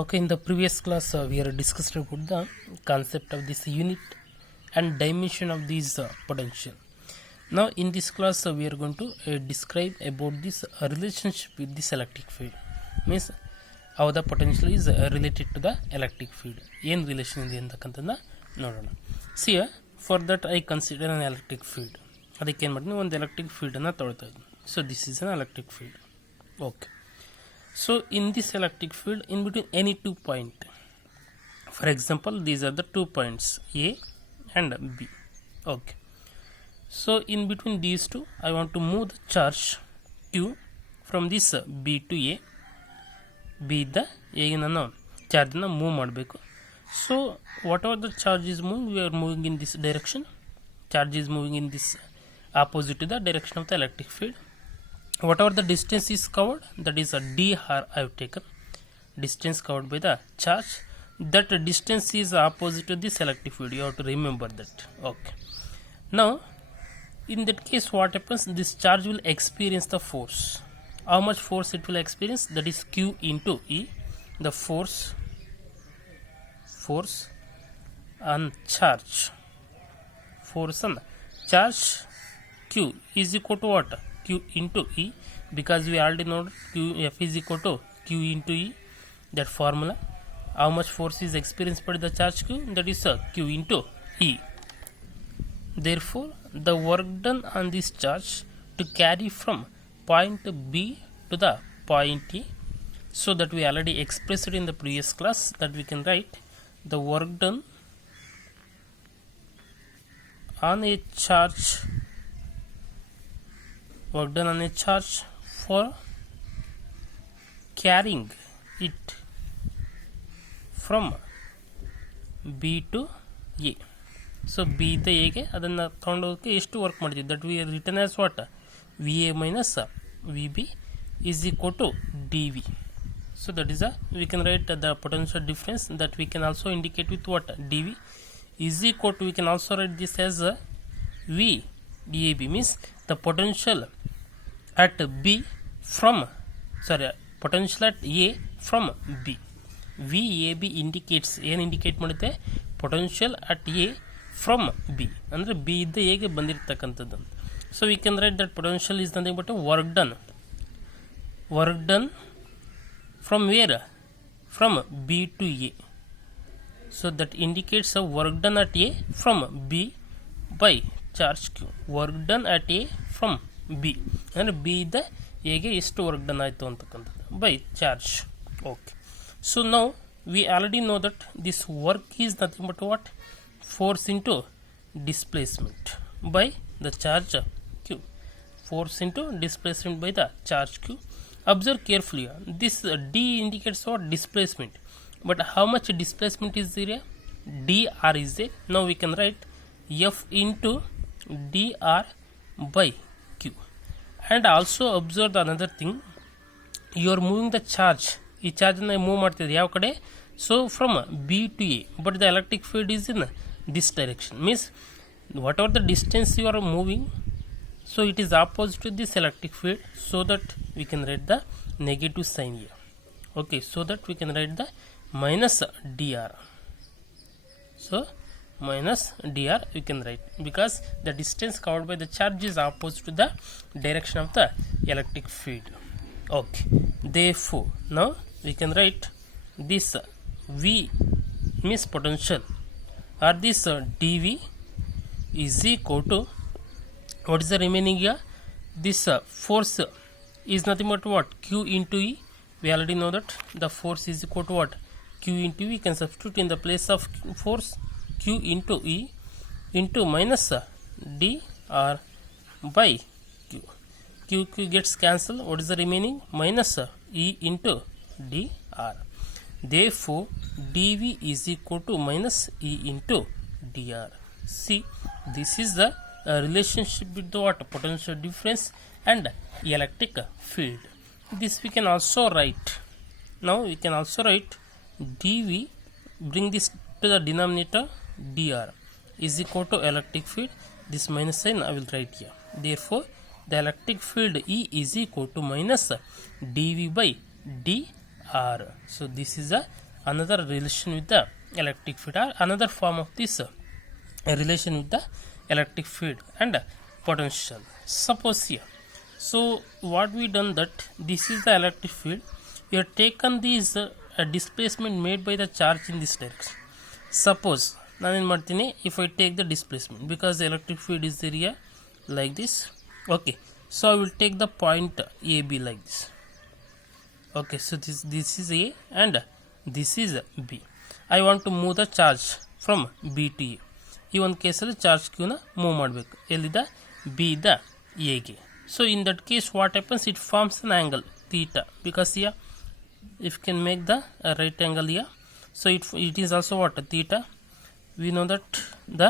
Okay, in the previous class, we are discussed about the concept of this unit and dimension of these potential. Now, in this class, we are going to describe about this relationship with this electric field. Means how the potential is related to the electric field. ಏನು relation ಇದೆ ಅಂತಕ್ಕಂಥದ್ದನ್ನ ನೋಡೋಣ. See, for that I consider an electric field. ಅದಕ್ಕೆ ಏನು ಮಾಡ್ತೀನಿ, ಒಂದು electric ಫೀಲ್ಡನ್ನು ತೊಗೊಳ್ತಾ ಇದ್ದೀನಿ. So this is an electric field. Okay. So in this electric field, in between any 2 points, for example, these are the 2 points A and B. Okay. So in between these two, I want to move the charge Q from this B to A. B the A ನಾನು ಚಾರ್ಜನ್ನು move ಮಾಡಬೇಕು. So whatever the charge is moving, we are moving in this direction. Charge is moving in this opposite to the direction of the electric field. Whatever the distance is covered, that is a dr I have taken, distance covered by the charge. That distance is opposite to this electric field. You have to remember that. Okay. Now in that case, what happens, this charge will experience the force. How much force it will experience? That is Q into E. The force on charge, force on charge Q is equal to what? Q into E, because we already know F is equal to Q into E, that formula. How much force is experienced by the charge Q? That is Q into E. Therefore, the work done on this charge to carry from point B to the point E, so that we already expressed it in the previous class, that we can write the work done on a charge, for carrying it from B to A. So B ಇಂದ ಎಗೆ ಅದನ್ನು ತಗೊಂಡೋಗಕ್ಕೆ ಎಷ್ಟು work ಮಾಡಿದ್ವಿ, that we return as what, V A minus V B is equal to D V. So that is we can write the potential difference, that we can also indicate with what, dV is equal to, we can also write this as V dAB, means the potential at B from, potential at A from B. VAB indicates, ಏನು indicate ಮಾಡುತ್ತೆ, potential at A from B, ಅಂದರೆ B ಇದ್ದ ಹೇಗೆ ಬಂದಿರತಕ್ಕಂಥದ್ದು. So we can write that potential is nothing but work done from where? From B to A. So that indicates a work done at A from B by charge Q. Work done at A from B. And B the A ಗೆ ಎಷ್ಟು work done ಆಯಿತು ಅಂತಕ್ಕಂಥದ್ದು by charge. Okay. So now we already know that this work is nothing but what? Force into displacement by the charge Q. Force into displacement by the charge Q. Observe carefully, this D indicates what? Displacement. But how much displacement is there? dr is there. Now we can write F into dr by Q. And also observe the another thing, you are moving the charge, ಈ ಚಾರ್ಜನ್ನು move ಮಾಡ್ತಿದೆ ಯಾವ ಕಡೆ? So from B to A, but the electric field is in this direction, means whatever the distance you are moving, so it is opposite to this electric field, so that we can write the negative sign here. Okay, so that we can write the minus dr. So minus dr we can write, because the distance covered by the charge is opposite to the direction of the electric field. Okay, therefore now we can write this V means potential, or this dV is equal to, what is the remaining here? This force is nothing but what? Q into E. We already know that the force is equal to what? Q into E. We can substitute in the place of force Q into E into minus dr by Q. Q gets cancelled. What is the remaining? Minus E into dr. Therefore dV is equal to minus E into dr. See, this is the relationship with the what? Potential difference and electric field. This we can also write. Now we can also write dV, bring this to the denominator, dr is equal to electric field. This minus sign I will write here. Therefore the electric field E is equal to minus dV by dr R. So this is another relation with the electric field, or another form of this relation with the electric field and potential. Suppose here, so what we done that this is the electric field. We have taken this displacement made by the charge in this direction. Suppose ನಾನೇನು ಮಾಡ್ತೀನಿ, if I take the displacement, because the electric field is there here like this. Okay, so I will take the point AB like this. Okay, so this is A and this is B. I want to move the charge from B to A. ಈ ಒಂದು ಕೇಸಲ್ಲಿ charge ಕ್ಯೂನ move ಮಾಡಬೇಕು ಎಲ್ಲಿದ್ದ B ಇದ್ದ ಎಗೆ. So in that case what happens, it forms an angle theta, because here if you can make the right angle here, so it is also what, theta. We know that the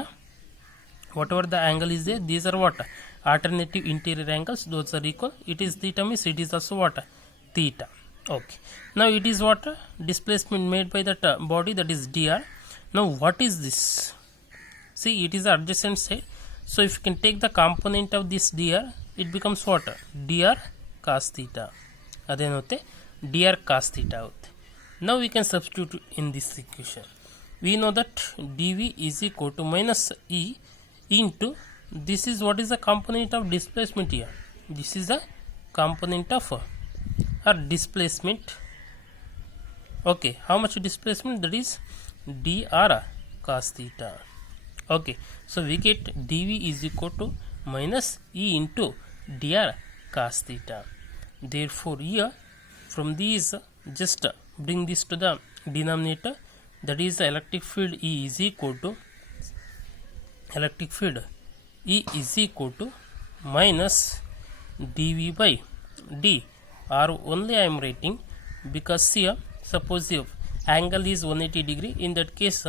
whatever the angle is there, these are what, alternative interior angles, those are equal. It is theta means it is also what, theta. Okay, now it is what, displacement made by that body, that is dr. Now what is this? See, it is the adjacent side. So if you can take the component of this dr, it becomes what, dr cos theta. ಅದೇನೋತ್ತೆ dr cos theta ಆಗುತ್ತೆ. Now we can substitute in this equation. We know that dv is equal to minus e into, this is what is the component of displacement here. This is the component of or displacement. Okay, how much displacement? That is dr cos theta. Okay, so we get dv is equal to minus e into dr cos theta. Therefore here from these just bring this to the denominator, that is the electric field E is equal to minus dv by d, or only I am writing because here suppose if angle is 180 degree, in that case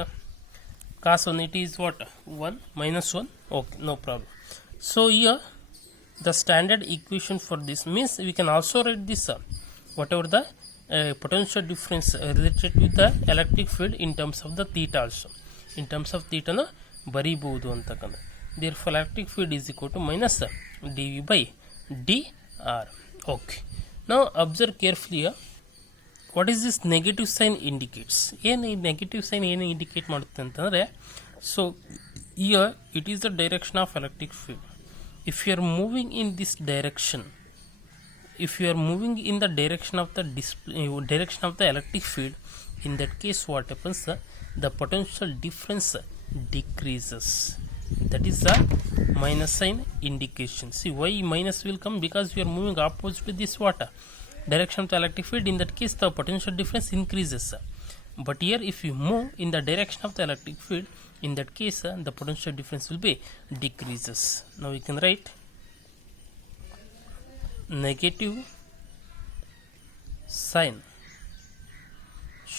cos 180 is what, 1 minus 1. Okay, no problem. So here the standard equation for this means we can also write this whatever the potential difference related with the electric field in terms of the theta also. In terms of theta na ಬರೀಬಹುದು ಅಂತಕ್ಕಂಥ. Therefore electric field is equal to minus dv by dr. Okay, now observe carefully here. What is this negative sign indicates? ಏನು ಈ negative sign ಏನು indicate ಮಾಡುತ್ತೆ ಅಂತಂದರೆ, so here it is the direction of electric field. If you are moving in this direction, if you are moving in the direction of the direction of the electric field, in that case what happens, the potential difference decreases. That is the minus sign indication. See why minus will come, because we are moving opposite to this water direction of the electric field. In that case the potential difference increases. But here if you move in the direction of the electric field, in that case the potential difference will be decreases. Now we can write negative sign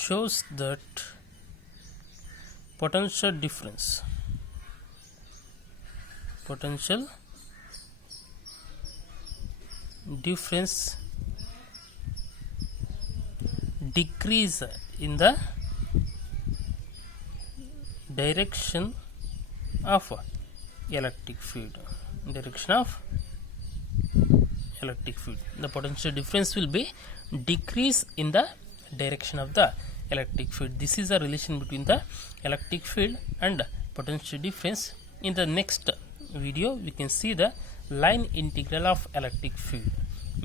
shows that potential difference decrease in the direction of electric field. The potential difference will be decrease in the direction of the electric field. This is the relation between the electric field and potential difference. In the next video we can see the line integral of electric field.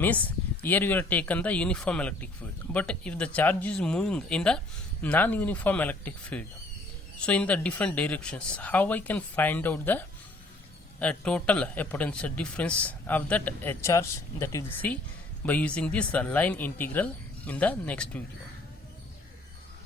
Means here you have taken the uniform electric field, but if the charge is moving in the non-uniform electric field, so in the different directions, how I can find out the total potential difference of that charge, that you will see by using this line integral in the next video.